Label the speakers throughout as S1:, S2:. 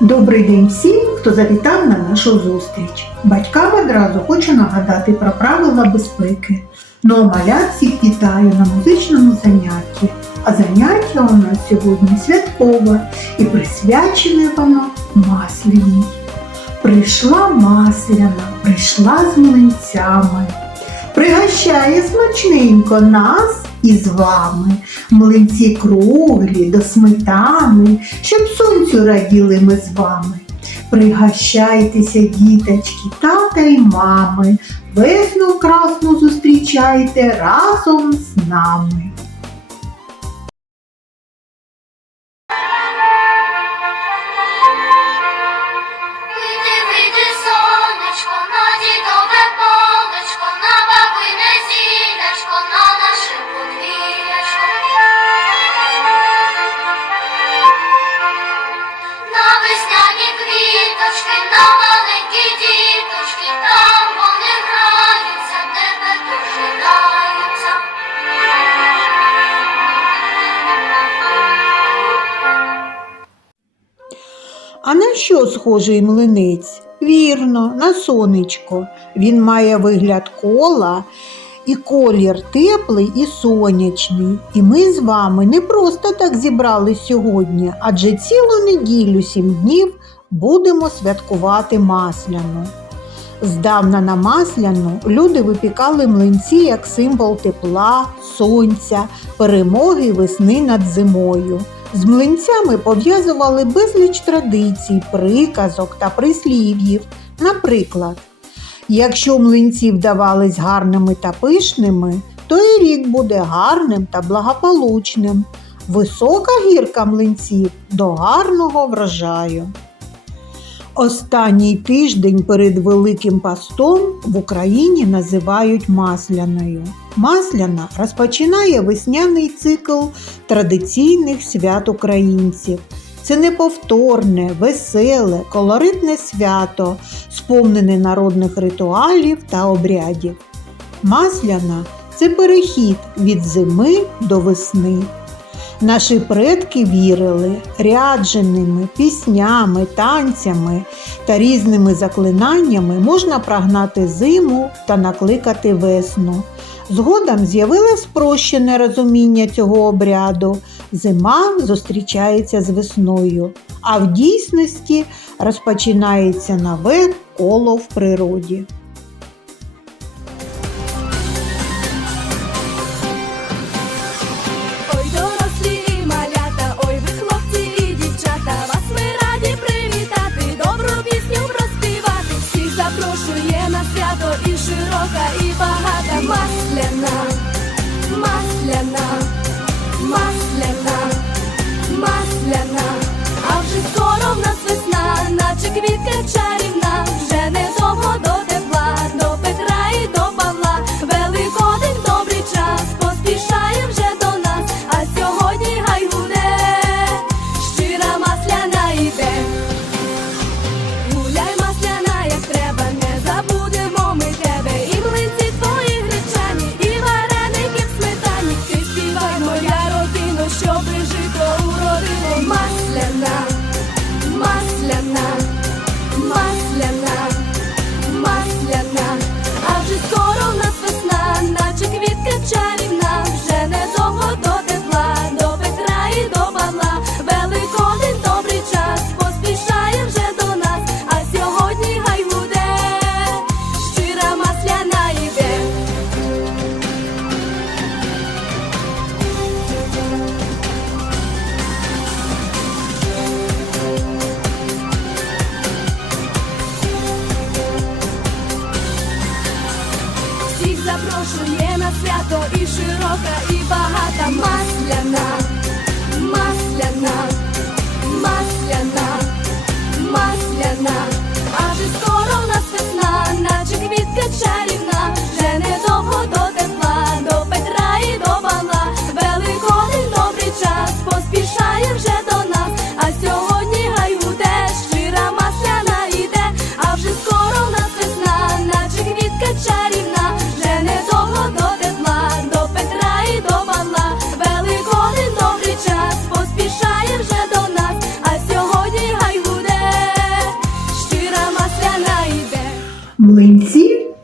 S1: Добрий день всім, хто завітав на нашу зустріч. Батькам одразу хочу нагадати про правила безпеки. Ну а малят всіх вітаю на музичному занятті. А заняття у нас сьогодні святкове і присвячене воно масляній. Прийшла масляна, прийшла з млинцями. Пригощає смачненько нас із вами. Млинці круглі до сметани, щоб сонцю раділи ми з вами. Пригощайтеся, діточки, тата й мами, весну красну зустрічайте разом з нами. А на що схожий млинець? Вірно, на сонечко. Він має вигляд кола і колір теплий і сонячний. І ми з вами не просто так зібрались сьогодні, адже цілу неділю, сім днів будемо святкувати масляну. Здавна на масляну люди випікали млинці як символ тепла, сонця, перемоги весни над зимою. З млинцями пов'язували безліч традицій, приказок та прислів'їв. Наприклад, якщо млинці вдавались гарними та пишними, то і рік буде гарним та благополучним. Висока гірка млинців до гарного врожаю. Останній тиждень перед Великим Пастом в Україні називають масляною. Масляна розпочинає весняний цикл традиційних свят українців. Це неповторне, веселе, колоритне свято, сповнене народних ритуалів та обрядів. Масляна це перехід від зими до весни. Наші предки вірили рядженими піснями, танцями та різними заклинаннями можна прогнати зиму та накликати весну. Згодом з'явилось спрощене розуміння цього обряду. Зима зустрічається з весною, а в дійсності розпочинається нове коло в природі.
S2: На свято і широка, і багата масляна, масляна, масляна, масляна. А вже скоро в нас весна, наче квітка чарівна,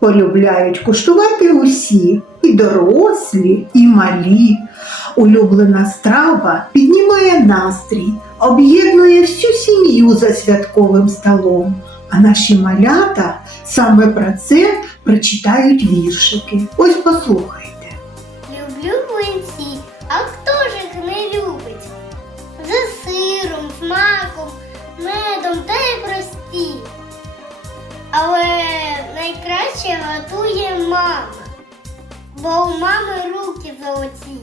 S1: полюбляють куштувати усі, і дорослі, і малі. Улюблена страва піднімає настрій, об'єднує всю сім'ю за святковим столом. А наші малята саме про це прочитають віршики. Ось послухайте.
S3: Люблю млинці, а хто ж їх не любить? За сиром, смаком, медом та й прості. Але найкраще готує мама, бо у мами руки золоті.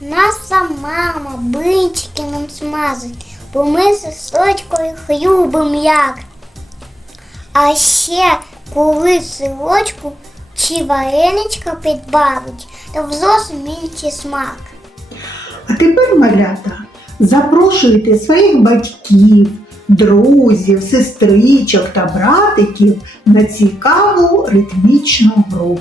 S3: Наша мама блинчики нам смазить, бо ми з сестричкою їх як. А ще коли сирочку чи вареничка підбавить, то зовсім інший смак.
S1: А тепер, малята, запрошуйте своїх батьків, друзів, сестричок та братиків на цікаву ритмічну гру.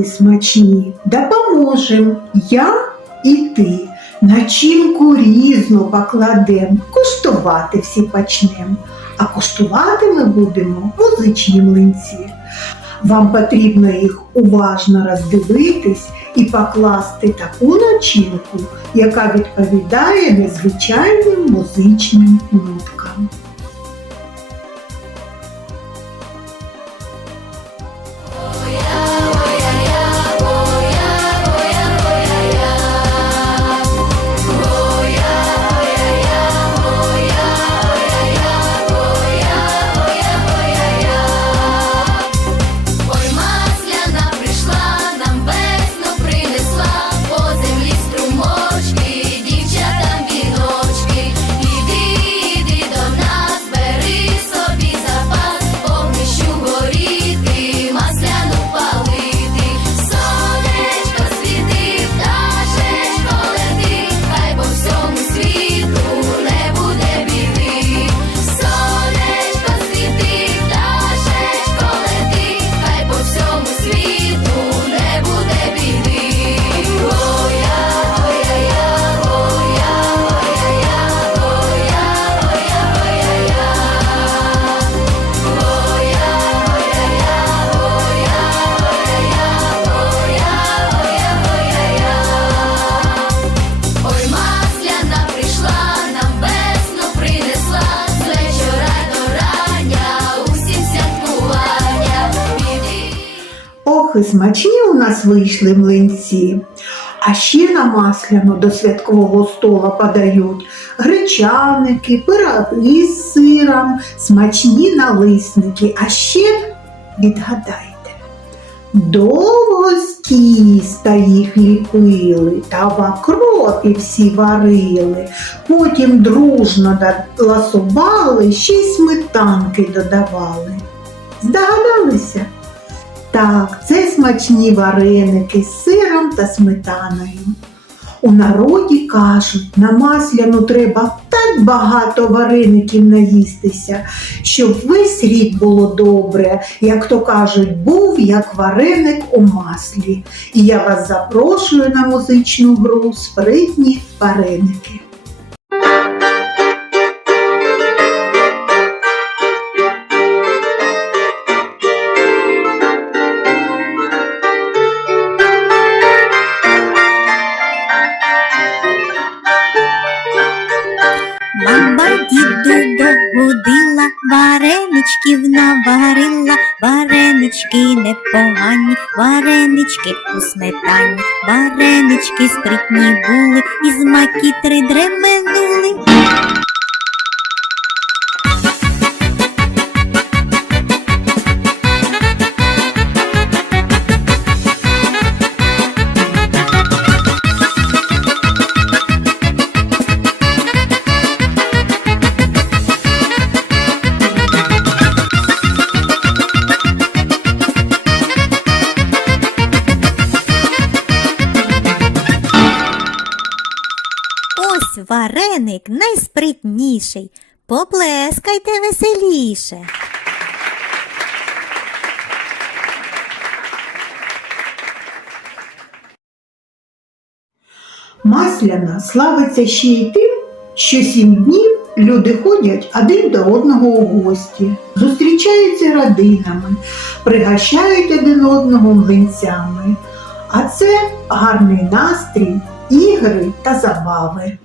S1: Млинці смачні, допоможем я і ти. Начинку різну покладем, куштувати всі почнем. А куштувати ми будемо музичні млинці. Вам потрібно їх уважно роздивитись і покласти таку начинку, яка відповідає незвичайним музичним ноткам. Смачні у нас вийшли млинці. А ще на масляну до святкового стола подають гречаники, пироги з сиром, смачні налисники. А ще відгадайте, довго з тіста їх ліпили та в окропі всі варили, потім дружно ласували, ще й сметанки додавали. Здогадалися? Так, це смачні вареники з сиром та сметаною. У народі кажуть, на масляну треба так багато вареників наїстися, щоб весь рік було добре, як то кажуть, був як вареник у маслі. І я вас запрошую на музичну гру спритні вареники.
S4: Баба діду догодила, вареничків наварила, варенички непогані, варенички у сметані, варенички спритні були, і із макітри дременули. Вареник найспритніший. Поплескайте веселіше.
S1: Масляна славиться ще й тим, що сім днів люди ходять один до одного у гості, зустрічаються родинами, пригощають один одного млинцями. А це гарний настрій, ігри та забави.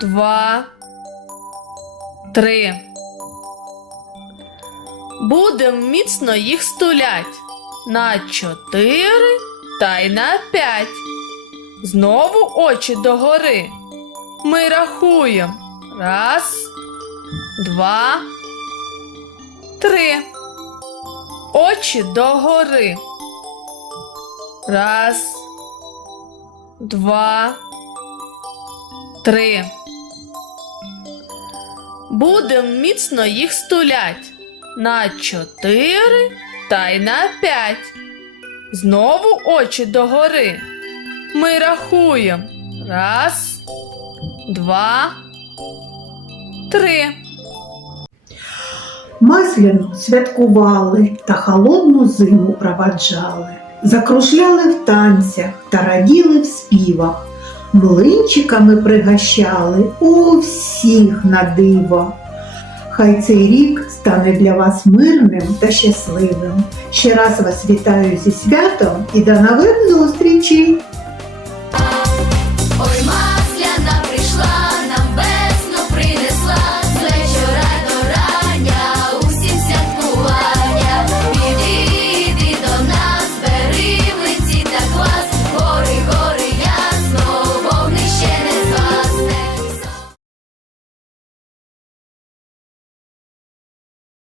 S5: Два, три. Будем міцно їх стулять. На чотири та й на п'ять. Знову очі догори. Ми рахуємо. Раз, два, три. Очі догори. Раз, два, три. Будем міцно їх стулять. На чотири та й на п'ять. Знову очі догори. Ми рахуємо. Раз, два, три.
S1: Масляну святкували та холодну зиму проваджали, закружляли в танцях та раділи в співах, млинчиками пригощали у всіх на диво. Хай цей рік стане для вас мирним та щасливим. Ще раз вас вітаю зі святом і до нових зустрічей!